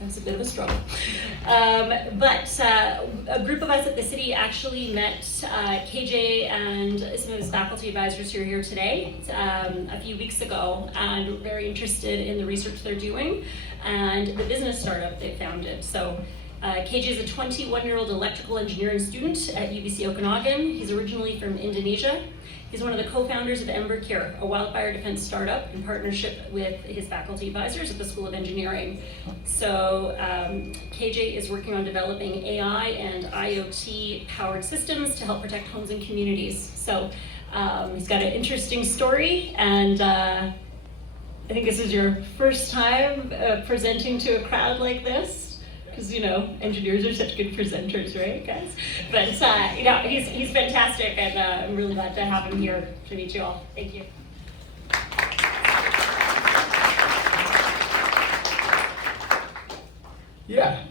That was a bit of a struggle. But a group of us at the city actually met KJ and some of his faculty advisors who are here today a few weeks ago, and were very interested in the research they're doing and the business startup they founded. So KJ is a 21-year-old electrical engineering student at UBC Okanagan. He's originally from Indonesia. He's one of the co-founders of EmberCure, a wildfire defense startup in partnership with his faculty advisors at the School of Engineering. So KJ is working on developing AI and IoT powered systems to help protect homes and communities. So he's got an interesting story, and I think this is your first time presenting to a crowd like this. Because, you know, engineers are such good presenters, right, guys? But, you know, he's fantastic, and I'm really glad to have him here to meet you all. Thank you. Yeah,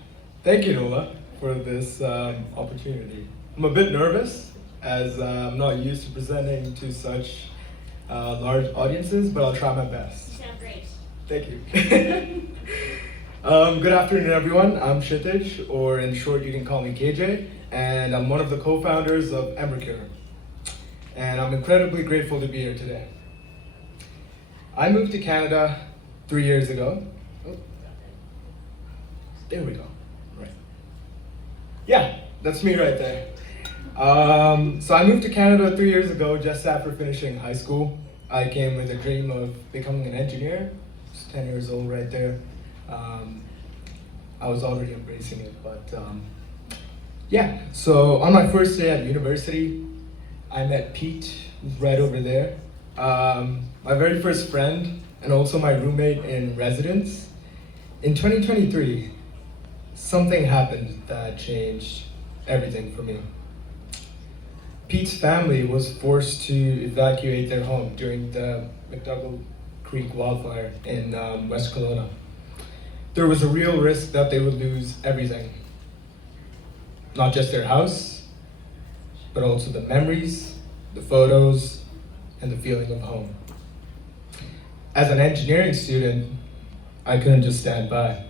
thank you, Nola, for this opportunity. I'm a bit nervous, as I'm not used to presenting to such large audiences, but I'll try my best. You sound great. Thank you. Good afternoon, everyone. I'm Kshitij, or in short, you can call me KJ, and I'm one of the co-founders of EmberCure. And I'm incredibly grateful to be here today. I moved to Canada 3 years ago. Oh, there we go. Right. Yeah, that's me right there. So I moved to Canada 3 years ago, just after finishing high school. I came with a dream of becoming an engineer. I was 10 years old right there. I was already embracing it, but yeah. So on my first day at university, I met Pete, who's right over there. My very first friend, and also my roommate in residence. In 2023, something happened that changed everything for me. Pete's family was forced to evacuate their home during the McDougall Creek wildfire in West Kelowna. There was a real risk that they would lose everything. Not just their house, but also the memories, the photos, and the feeling of home. As an engineering student, I couldn't just stand by.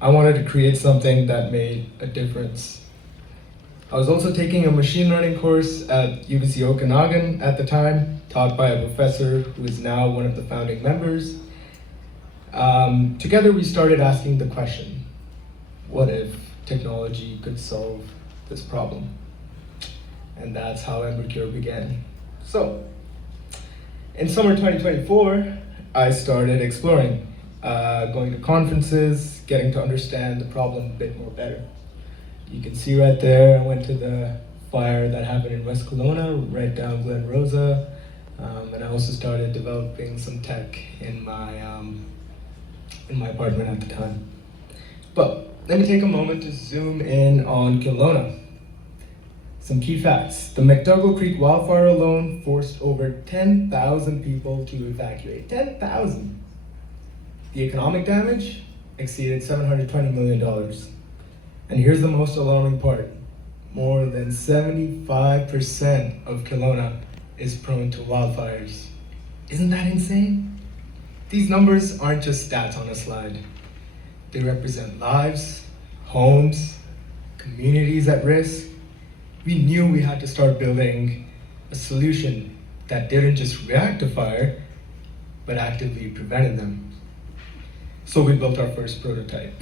I wanted to create something that made a difference. I was also taking a machine learning course at UBC Okanagan at the time, taught by a professor who is now one of the founding members. Together we started asking the question, what if technology could solve this problem? And that's how EmberCure began. So, in summer 2024, I started exploring, going to conferences, getting to understand the problem a bit more better. You can see right there, I went to the fire that happened in West Kelowna, right down Glen Rosa, and I also started developing some tech in my apartment at the time. But let me take a moment to zoom in on Kelowna. Some key facts. The McDougall Creek wildfire alone forced over 10,000 people to evacuate. 10,000! The economic damage exceeded $720 million. And here's the most alarming part. More than 75% of Kelowna is prone to wildfires. Isn't that insane? These numbers aren't just stats on a slide. They represent lives, homes, communities at risk. We knew we had to start building a solution that didn't just react to fire, but actively prevented them. So we built our first prototype.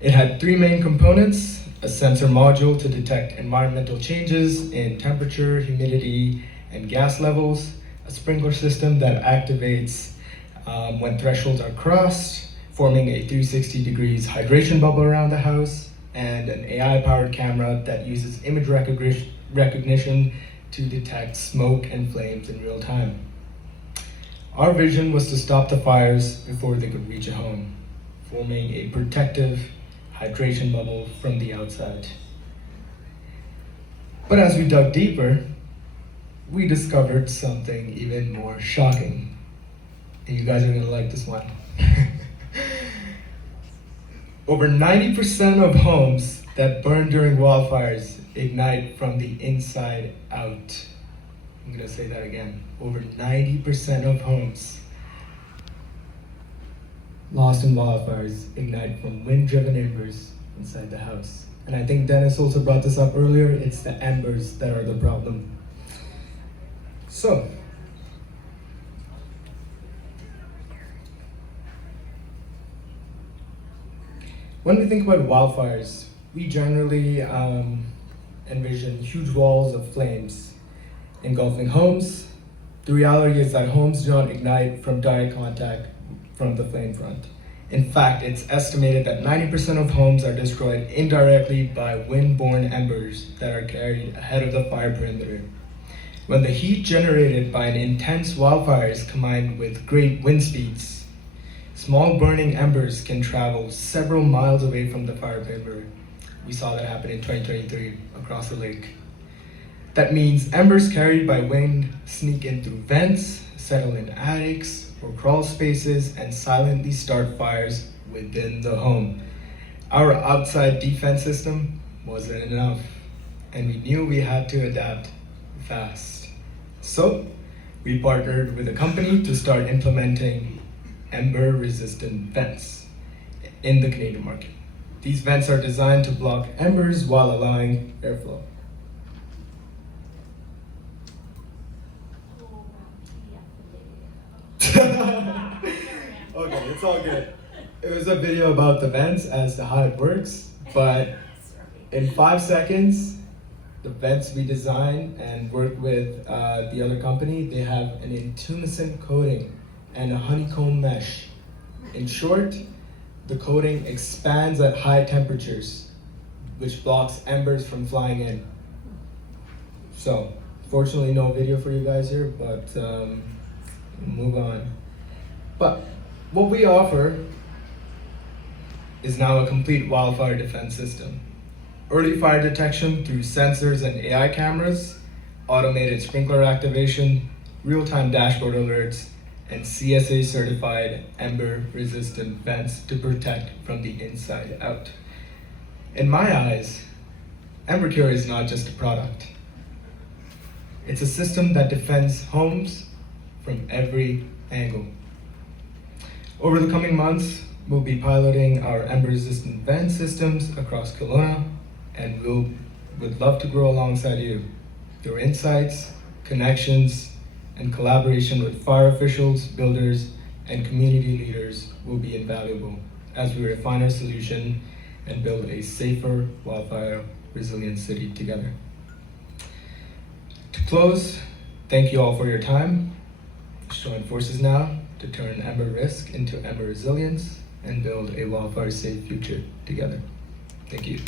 It had three main components: a sensor module to detect environmental changes in temperature, humidity, and gas levels, a sprinkler system that activates when thresholds are crossed, forming a 360 degrees hydration bubble around the house, and an AI-powered camera that uses image recognition to detect smoke and flames in real time. Our vision was to stop the fires before they could reach a home, forming a protective hydration bubble from the outside. But as we dug deeper, we discovered something even more shocking. And you guys are gonna like this one. Over 90% of homes that burn during wildfires ignite from the inside out. I'm gonna say that again. Over 90% of homes lost in wildfires ignite from wind-driven embers inside the house. And I think Dennis also brought this up earlier, it's the embers that are the problem. So, when we think about wildfires, we generally envision huge walls of flames engulfing homes. The reality is that homes do not ignite from direct contact from the flame front. In fact, it's estimated that 90% of homes are destroyed indirectly by wind-borne embers that are carried ahead of the fire perimeter. When the heat generated by an intense wildfire is combined with great wind speeds, small burning embers can travel several miles away from the fire perimeter. We saw that happen in 2023 across the lake. That means embers carried by wind sneak in through vents, settle in attics or crawl spaces, and silently start fires within the home. Our outside defense system wasn't enough, and we knew we had to adapt fast. So, we partnered with a company to start implementing ember-resistant vents in the Canadian market. These vents are designed to block embers while allowing airflow. Okay, it's all good. It was a video about the vents as to how it works, but in 5 seconds, the vents we designed and worked with the other company, they have an intumescent coating and a honeycomb mesh. In short, the coating expands at high temperatures, which blocks embers from flying in. So, fortunately no video for you guys here, but we'll move on. But what we offer is now a complete wildfire defense system. Early fire detection through sensors and AI cameras, automated sprinkler activation, real-time dashboard alerts, and CSA certified ember resistant vents to protect from the inside out. In my eyes, EmberCure is not just a product. It's a system that defends homes from every angle. Over the coming months, we'll be piloting our ember-resistant vent systems across Kelowna, and would love to grow alongside you. Your insights, connections, and collaboration with fire officials, builders, and community leaders will be invaluable as we refine our solution and build a safer, wildfire-resilient city together. To close, thank you all for your time. Let's join forces now to turn ember risk into ember resilience and build a wildfire-safe future together. Thank you.